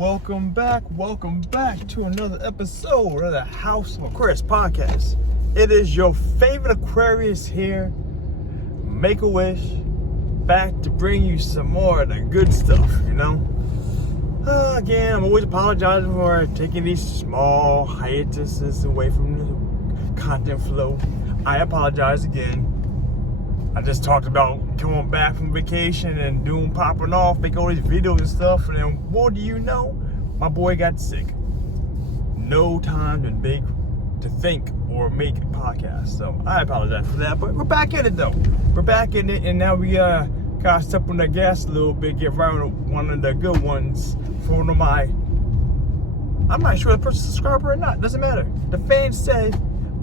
welcome back to another episode of the House of Aquarius podcast. It is your favorite Aquarius here, Make-A-Wish, back to bring you some more of the good stuff, Again, I'm always apologizing for taking these small hiatuses away from the content flow. I apologize again. I just talked about coming back from vacation and popping off, making all these videos and stuff, and then what do you know? My boy got sick. No time to think or make a podcast. So I apologize for that, but we're back in it though. We're back in it, and now we gotta step on the gas a little bit, get right on one of the good ones for one of my, I'm not sure the person's a subscriber or not, doesn't matter. The fans said,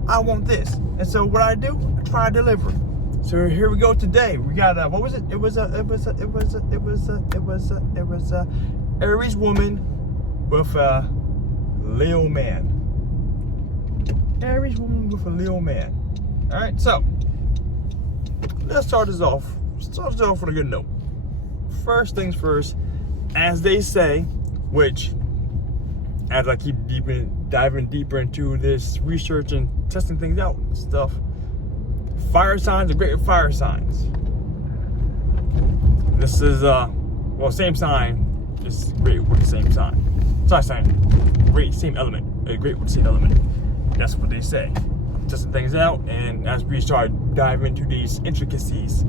I want this. And so what I do, I try to deliver. So here we go today. We got what was it? It was a Aries woman with a Leo man. Aries woman with a Leo man. All right, so let's start this off. Start this off on a good note. First things first, as they say, which as I keep diving deeper into this research and testing things out and stuff. Fire signs are great with fire signs. This is, same sign, just great with the same sign. Great, same element. Great with the same element. That's what they say. Testing things out, and as we start diving into these intricacies,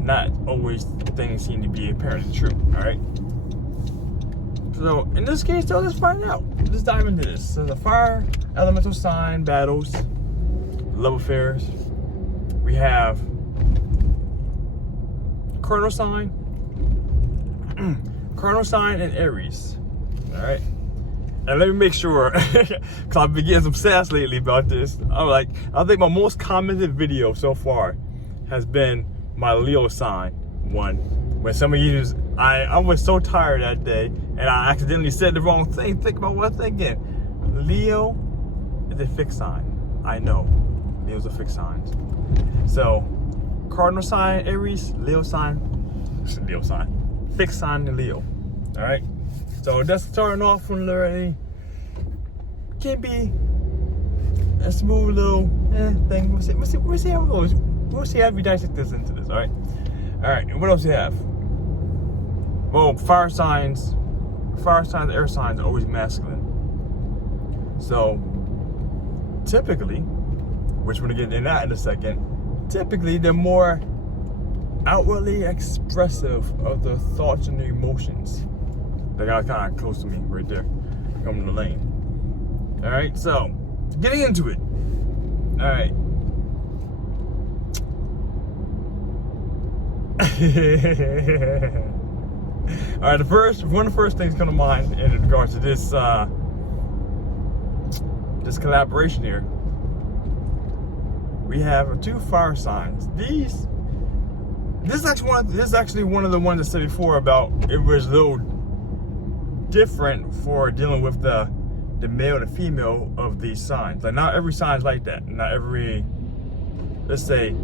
not always things seem to be apparently true, alright? So, in this case, though, let's find out. Let's dive into this. So, the fire elemental sign battles, love affairs. We have cardinal sign and Aries. All right, and let me make sure, because I've been getting some sass lately about this. I think my most commented video so far has been my Leo sign one. When somebody uses, I was so tired that day, and I accidentally said the wrong thing. Think about what I'm thinking. Leo is a fixed sign. I know, Leo's a fixed sign. So, cardinal sign, Aries, Leo sign, fixed sign, and Leo. All right. So that's starting off when already can be a smooth little thing. We'll see how it goes. We'll see how we dissect this into this. All right. All right. And what else do you have? Well, fire signs, air signs are always masculine. So typically, which we're gonna get into that in a second. Typically, they're more outwardly expressive of the thoughts and the emotions. They got kind of close to me right there, coming to the lane. All right, so getting into it. All right. All right. One of the first things come to mind in regards to this this collaboration here. We have two fire signs. This is actually one of the ones I said before about it was a little different for dealing with the male and the female of these signs. Like not every sign is like that. Not every, let's say,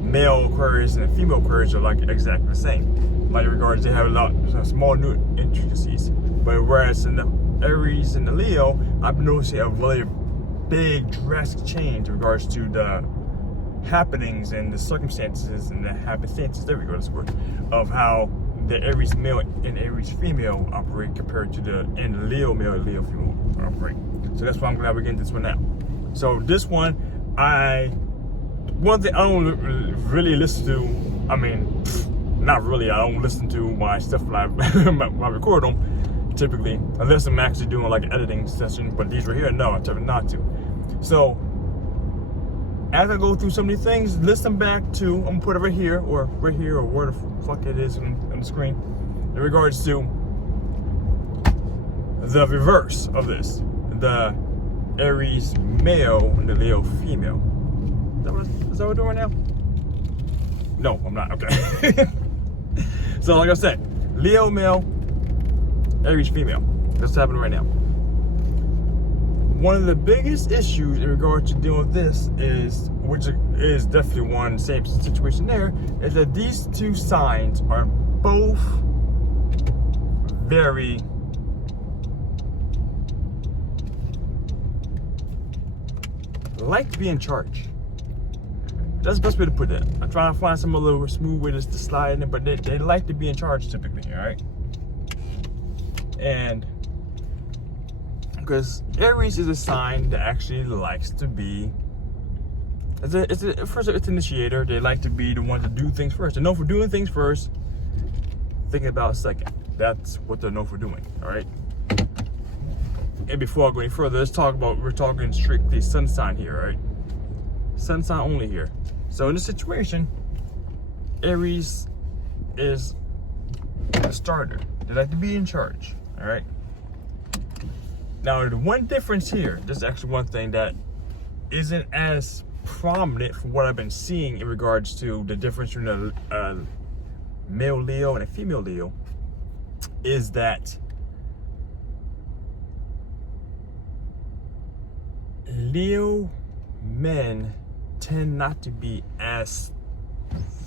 male Aquarius and female Aquarius are like exactly the same. Like in regards, they have a lot of small new intricacies. But whereas in the Aries and the Leo, I've been noticing a really big drastic change in regards to the happenings and the circumstances and the happenstances, there we go, that's the word, of how the Aries male and Aries female operate compared to the Leo male and Leo female operate. So that's why I'm glad we're getting this one now. So this one, one thing I don't really listen to, not really, I don't listen to my stuff when I record them, typically, unless I'm actually doing like an editing session, but these right here, no, I try not to. So, as I go through so many things, listen back to, I'm gonna put it right here or where the fuck it is on the screen, in regards to the reverse of this, the Aries male and the Leo female. Is that what we're doing right now? No, I'm not, okay. So like I said, Leo male, Aries female. That's happening right now. One of the biggest issues in regard to dealing with this is, which is definitely one same situation there, is that these two signs are both very like to be in charge. That's the best way to put it. I'm trying to find some little smooth way to slide in, but they like to be in charge typically, all right? And because Aries is a sign that actually likes to be, it's an initiator. They like to be the one to do things first. They're known for doing things first, thinking about second. That's what they're known for doing, all right? And before I go any further, we're talking strictly sun sign here, right? Sun sign only here. So in this situation, Aries is a starter. They like to be in charge, all right? Now, the one difference here, there's actually one thing that isn't as prominent from what I've been seeing in regards to the difference between a male Leo and a female Leo, is that Leo men tend not to be as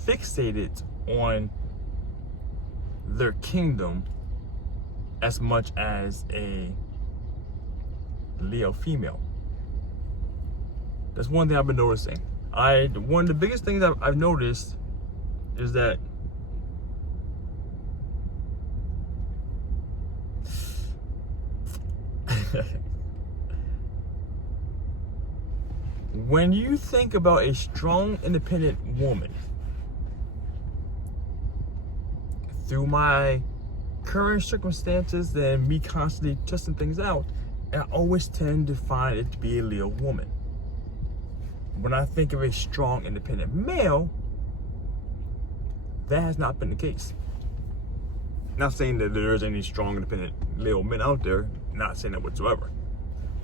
fixated on their kingdom as much as a Leo female. That's one thing I've been noticing. One of the biggest things I've noticed is that when you think about a strong, independent woman, through my current circumstances and me constantly testing things out, I always tend to find it to be a Leo woman. When I think of a strong, independent male, that has not been the case. Not saying that there is any strong, independent Leo men out there, not saying that whatsoever.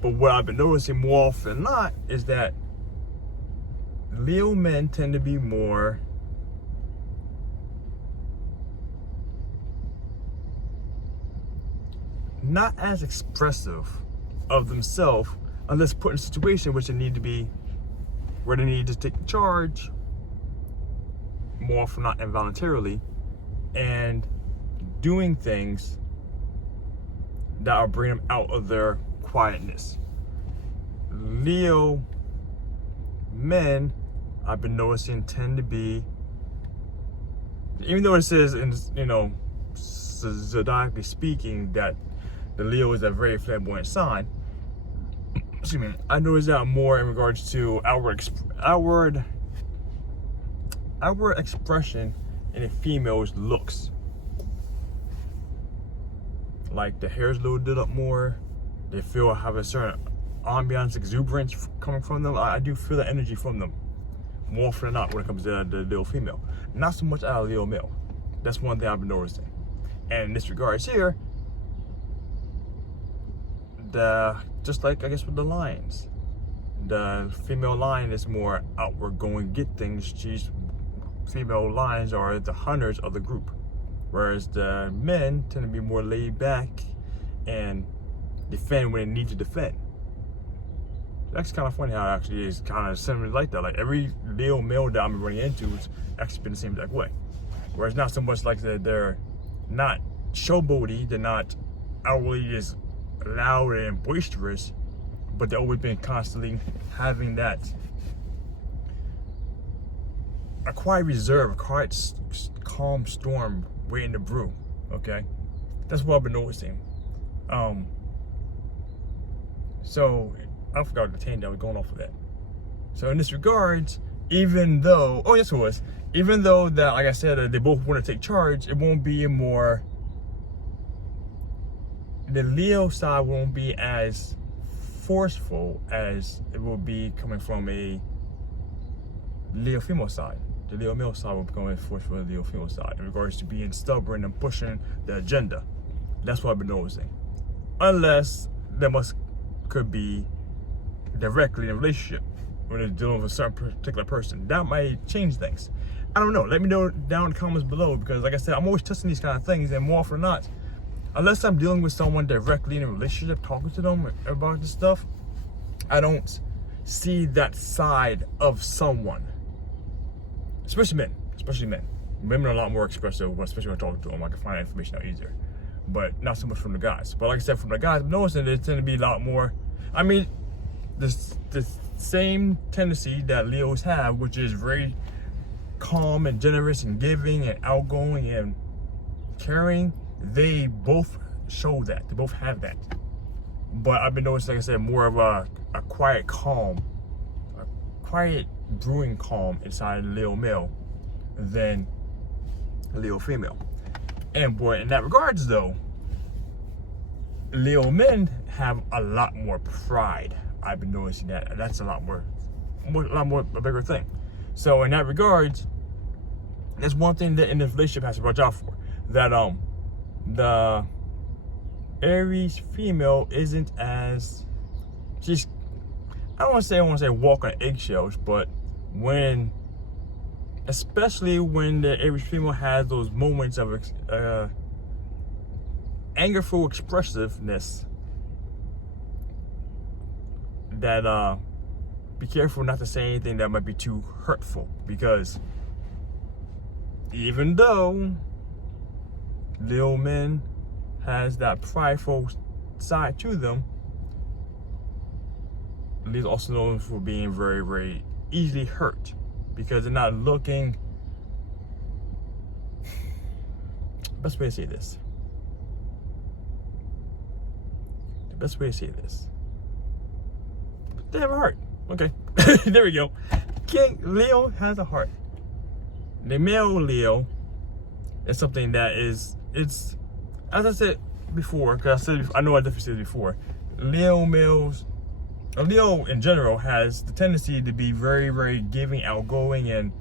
But what I've been noticing more often than not is that Leo men tend to be more not as expressive of themselves unless put in a situation which they need to be, where they need to take charge, more often not involuntarily, and doing things that will bring them out of their quietness. Leo men, I've been noticing, tend to be, even though it says in, zodiacally speaking that the Leo is a very flamboyant sign, excuse me, I notice that more in regards to outward expression in a female's looks. Like the hair's a little did up more. They have a certain ambiance, exuberance coming from them. I do feel the energy from them more often than not when it comes to the Leo female. Not so much out of Leo male. That's one thing I've been noticing. And in this regards here, just like I guess with the lions, the female lion is more outward going, get things. Female lions are the hunters of the group, whereas the men tend to be more laid back and defend when they need to defend. That's kind of funny how it actually is kind of similar like that. Like every Leo male that I'm running into, it's actually been the same exact way. Whereas not so much like they're not showboaty, they're not outwardly just loud and boisterous, but they've always been constantly having that a quiet reserve, a quiet calm storm waiting to brew. Okay, that's what I've been noticing. So I forgot the tangent I was going off of that. So in this regards, even though that, like I said, they both want to take charge, it won't be more. The Leo side won't be as forceful as it will be coming from a Leo female side. The Leo male side will become as forceful as the Leo female side in regards to being stubborn and pushing the agenda. That's what I've been noticing. Unless they could be directly in a relationship when they're dealing with a certain particular person. That might change things. I don't know. Let me know down in the comments below, because like I said, I'm always testing these kind of things, and more often than not, unless I'm dealing with someone directly in a relationship, talking to them about this stuff, I don't see that side of someone. Especially men. Women are a lot more expressive, especially when I talk to them. I can find that information out easier. But not so much from the guys. But like I said, from the guys, I'm noticing they tend to be a lot more. I mean, the same tendency that Leos have, which is very calm and generous and giving and outgoing and caring. They both show that. They both have that. But I've been noticing, like I said, more of a quiet calm, a quiet brewing calm inside Leo male than Leo female. And boy, in that regards though, Leo men have a lot more pride. I've been noticing that, and that's a lot more a bigger thing. So in that regards, that's one thing that in this relationship has to watch out for. That the Aries female isn't as, she's, I don't want to say walk on eggshells, but especially when the Aries female has those moments of angerful expressiveness, that be careful not to say anything that might be too hurtful, because even though Leo men has that prideful side to them, Leo's also known for being very, very easily hurt, because they're not looking. Best way to say this. The best way to say this. They have a heart. Okay. There we go. King Leo has a heart. The male Leo is something that is, it's, as I said before, because I know I definitely said it before, Leo males, Leo in general has the tendency to be very, very giving, outgoing, and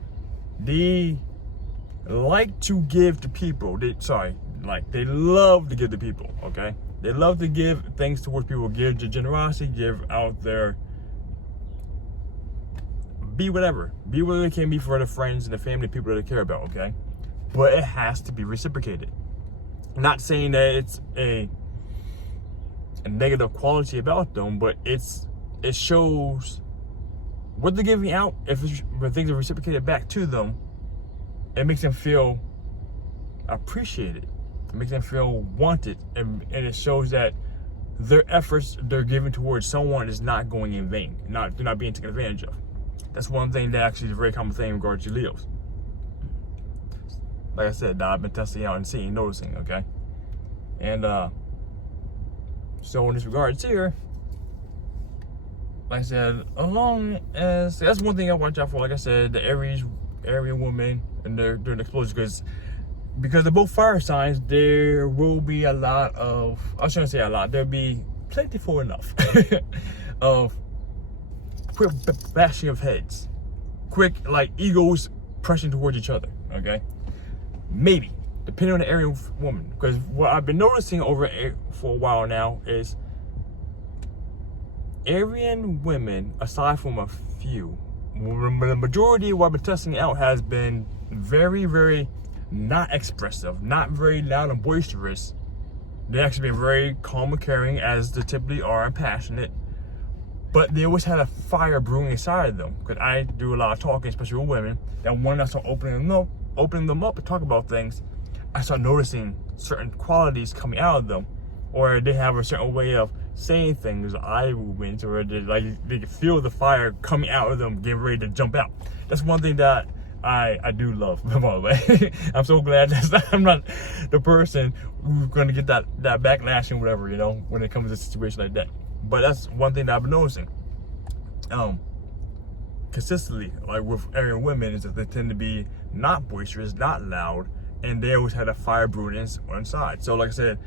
they like to give to people. They love to give to people, okay? They love to give things towards people, give to generosity, give out their, be whatever it can be for the friends and the family, people that they care about, okay? But it has to be reciprocated. Not saying that it's a negative quality about them, but it shows what they're giving out. When things are reciprocated back to them, it makes them feel appreciated. It makes them feel wanted, and it shows that their efforts they're giving towards someone is not going in vain. They're not being taken advantage of. That's one thing that actually is a very common thing in regards to Leos. Like I said, I've been testing out and seeing, noticing, okay? And so in this regards here, like I said, along as, that's one thing I watch out for. Like I said, the Aries woman and their explosion, because they're both fire signs, there will be a lot of, I shouldn't say a lot, there'll be plentiful enough of quick bashing of heads, quick like egos pressing towards each other, okay? Maybe, depending on the Aries woman, because what I've been noticing for a while now is Aryan women, aside from a few, the majority of what I've been testing out has been very, very not expressive, not very loud and boisterous. They actually been very calm and caring, as they typically are, and passionate. But they always had a fire brewing inside of them. Because I do a lot of talking, especially with women, and when I start opening them up and talk about things, I start noticing certain qualities coming out of them, or they have a certain way of saying things, eye movements, or they can feel the fire coming out of them, getting ready to jump out. That's one thing that I do love, by the way. I'm so glad that I'm not the person who's going to get that backlash and whatever, you know, when it comes to a situation like that. But that's one thing that I've been noticing consistently, like with Aryan women, is that they tend to be not boisterous, not loud, and they always had a fire brewing inside. So like I said,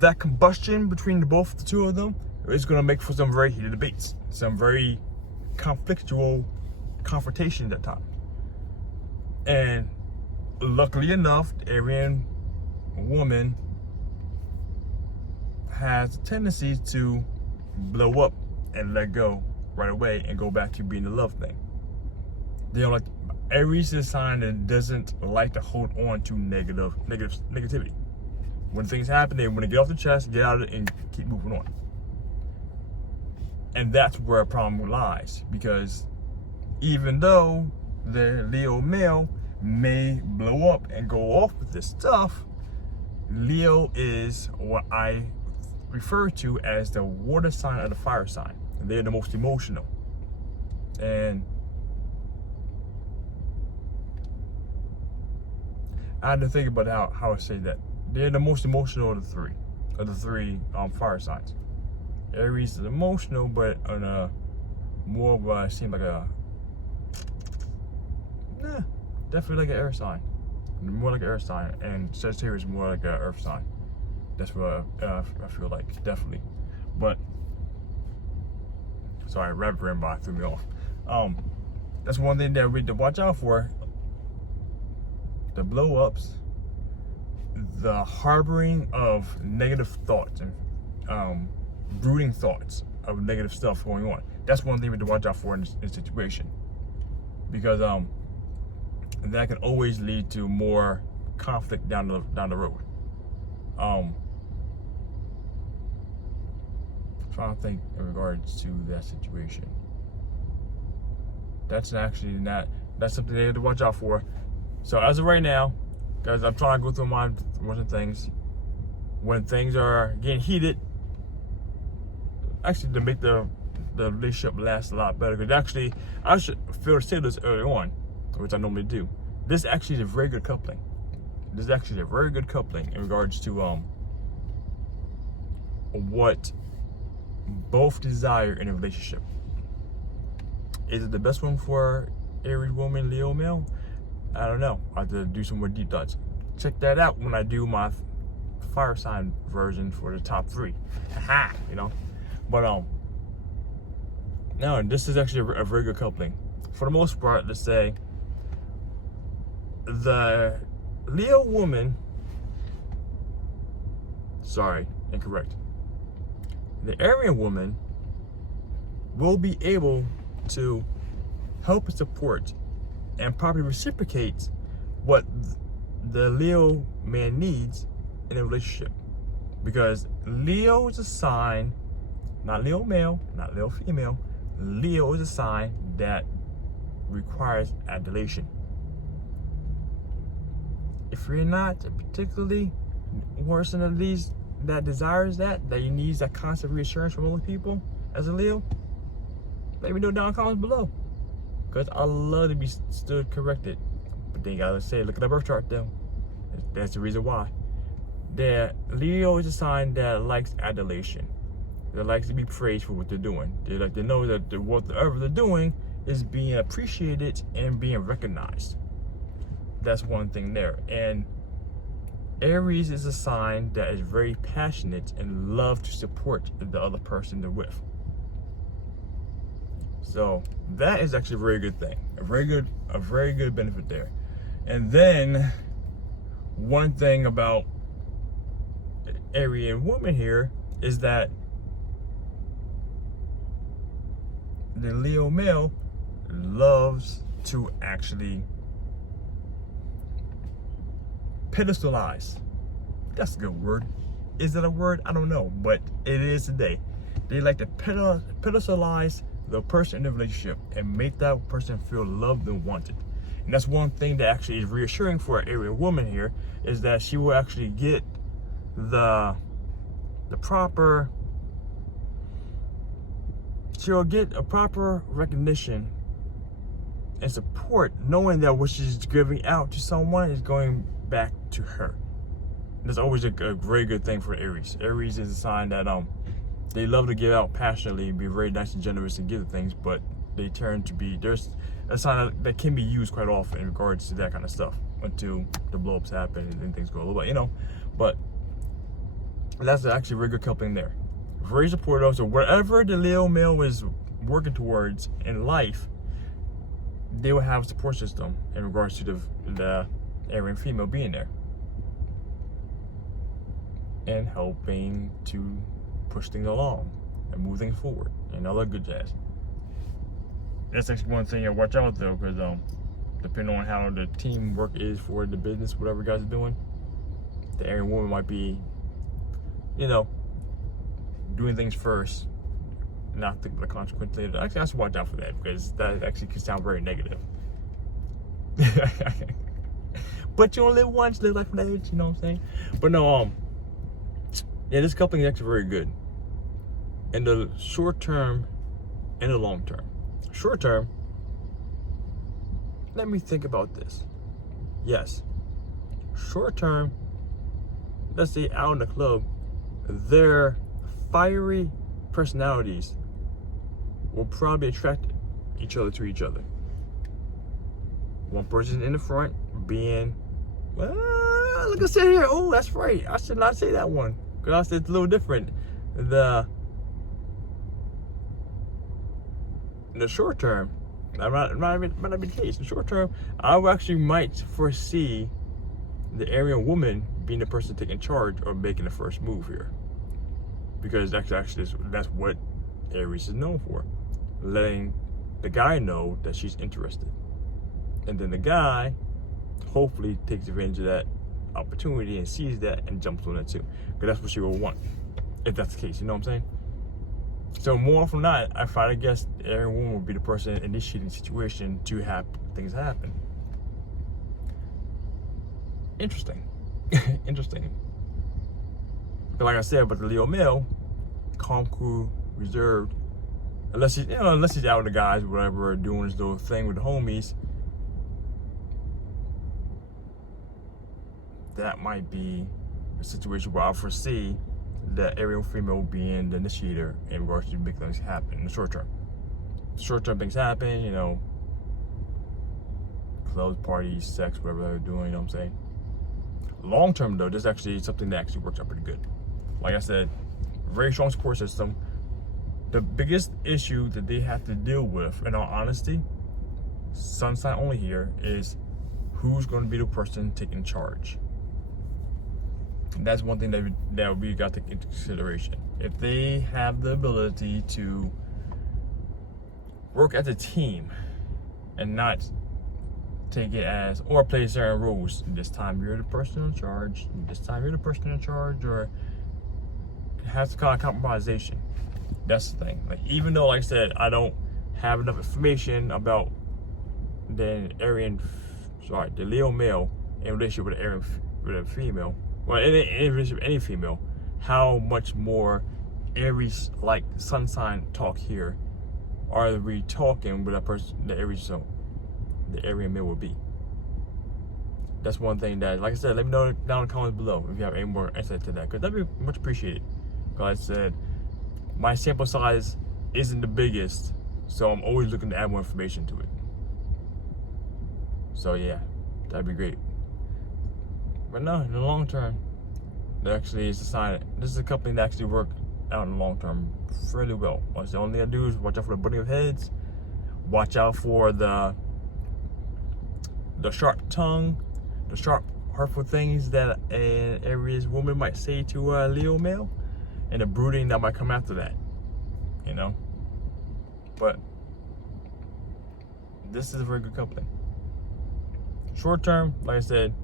that combustion between both the two of them is going to make for some very heated debates, some very conflictual confrontations at times. And luckily enough, the Aryan woman has a tendency to blow up and let go right away and go back to being the love thing. They don't like, Aries is a sign that doesn't like to hold on to negativity. When things happen, they want to get off the chest, get out of it, and keep moving on. And that's where a problem lies, because even though the Leo male may blow up and go off with this stuff, Leo is what I refer to as the water sign of the fire sign. they're the most emotional. And I had to think about how I say that. They're the most emotional of the three fire signs. Aries is emotional, but on a more of a, seems like a, definitely like an air sign. More like an air sign. And Sagittarius is more like an earth sign. That's what I feel like, definitely. But, sorry, rabbit ran by, threw me off. That's one thing that we need to watch out for. The blow-ups, the harboring of negative thoughts and brooding thoughts of negative stuff going on. That's one thing we have to watch out for in this situation, because that can always lead to more conflict down the road. Trying to think in regards to that situation. That's actually not. That's something they have to watch out for. So as of right now, guys, I'm trying to go through my things. When things are getting heated, actually to make the relationship last a lot better. Because actually, I should feel to say this early on, which I normally do. This actually is a very good coupling. This is actually a very good coupling in regards to what both desire in a relationship. Is it the best one for Aries woman, Leo male? I don't know. I have to do some more deep thoughts. Check that out when I do my fire sign version for the top 3. Haha, you know. But no, this is actually a very good coupling. For the most part, let's say the Leo woman, sorry, incorrect. The Aries woman will be able to help and support and probably reciprocates what the Leo man needs in a relationship. Because Leo is a sign, not Leo male, not Leo female, Leo is a sign that requires adulation. If you're not a particularly person of these that desires that you needs that constant reassurance from other people as a Leo, let me know down in the comments below. Because I love to be stood corrected. But then you gotta say, look at the birth chart though. That's the reason why. That Leo is a sign that likes adulation. That likes to be praised for what they're doing. They like to know that whatever they're doing is being appreciated and being recognized. That's one thing there. And Aries is a sign that is very passionate and love to support the other person they're with. So that is actually a very good thing. A very good benefit there. And then one thing about Aries woman here is that the Leo male loves to actually pedestalize. That's a good word. Is it a word? I don't know, but it is today. They like to pedestalize the person in the relationship and make that person feel loved and wanted. And that's one thing that actually is reassuring for an Aries woman here, is that she will actually get the proper, she'll get a proper recognition and support, knowing that what she's giving out to someone is going back to her. That's always a very good thing for Aries. Aries is a sign that they love to give out passionately, be very nice and generous and give things, but they turn to be, there's a sign that can be used quite often in regards to that kind of stuff until the blow-ups happen and things go a little bit, you know. But that's actually a very good coupling there. Very supportive. So whatever the Leo male is working towards in life, they will have a support system in regards to the Aries female being there and helping to push things along and move things forward and all that good jazz. That's actually one thing I watch out though, because depending on how the teamwork is for the business, whatever you guys are doing, the Aries woman might be, you know, doing things first, not think about the consequence later. Actually, I should watch out for that, because that actually can sound very negative. But you only live once, live life on the edge, you know what I'm saying? But no, yeah, this coupling is actually very good. In the short term, in the long term. Short term, let me think about this. Yes, short term, let's say out in the club, their fiery personalities will probably attract each other to each other. One person in the front being, well, look at here. Oh, that's right. I should not say that one because I said it's a little different. In the short term, might not be the case. In the short term, I actually might foresee the Aryan woman being the person taking charge or making the first move here, because actually that's what Aries is known for, letting the guy know that she's interested, and then the guy hopefully takes advantage of that opportunity and sees that and jumps on it too, because that's what she will want if that's the case. You know what I'm saying? So more often than not, if I guess every woman would be the person initiating the situation to have things happen. Interesting. Interesting. But like I said, but the Leo male, calm, cool, reserved, unless he's out with the guys, whatever, doing his little thing with the homies, that might be a situation where I foresee that Aryan female being the initiator in regards to big things happen in the short term. Short term things happen, you know, clubs, parties, sex, whatever they're doing, you know what I'm saying? Long term though, this is actually something that actually works out pretty good. Like I said, very strong support system. The biggest issue that they have to deal with, in all honesty, sun sign only here, is who's going to be the person taking charge. That's one thing that we got to take into consideration. If they have the ability to work as a team and not take it as, or play certain rules, this time you're the person in charge, this time you're the person in charge, or have some kind of compromisation. That's the thing. Like, even though, like I said, I don't have enough information about the Leo male in relationship with a female, well, in relationship with any female, how much more Aries like sun sign talk here are we talking with a person, the Aryan male will be. That's one thing that, like I said, let me know down in the comments below if you have any more insight to that, because that'd be much appreciated. Because I said, my sample size isn't the biggest, so I'm always looking to add more information to it. So yeah, that'd be great. But no, in the long term, that actually is a sign. This is a company that actually work out in the long term fairly well. The only thing I do is watch out for the butting of heads, watch out for the sharp tongue, the sharp, hurtful things that an Aries woman might say to a Leo male, and the brooding that might come after that, you know. But this is a very good company. Short term, like I said,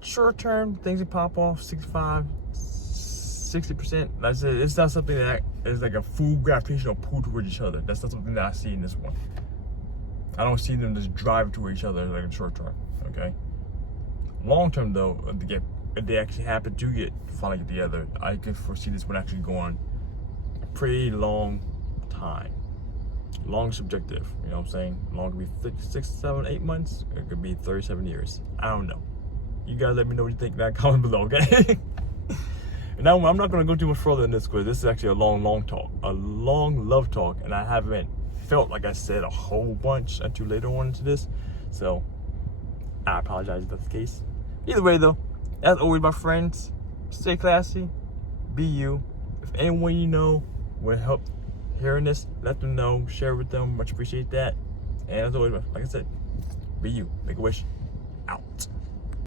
short term, things that pop off 65, 60%. Like I said, it's not something that is like a full gravitational pull towards each other. That's not something that I see in this one. I don't see them just drive toward each other like in short term, okay? Long term though, if they actually happen to finally get together, I could foresee this one actually going a pretty long time. Long subjective, you know what I'm saying? Long could be 6, 7, 8 months. It could be 37 years. I don't know. You guys let me know what you think in that comment below, okay? Now, I'm not going to go too much further in this, because this is actually a long love talk, and I haven't felt like I said a whole bunch until later on into this, so I apologize if that's the case. Either way though, as always, my friends, stay classy, be you. If anyone you know would help hearing this, let them know, share with them, much appreciate that. And as always, like I said, be you, make a wish.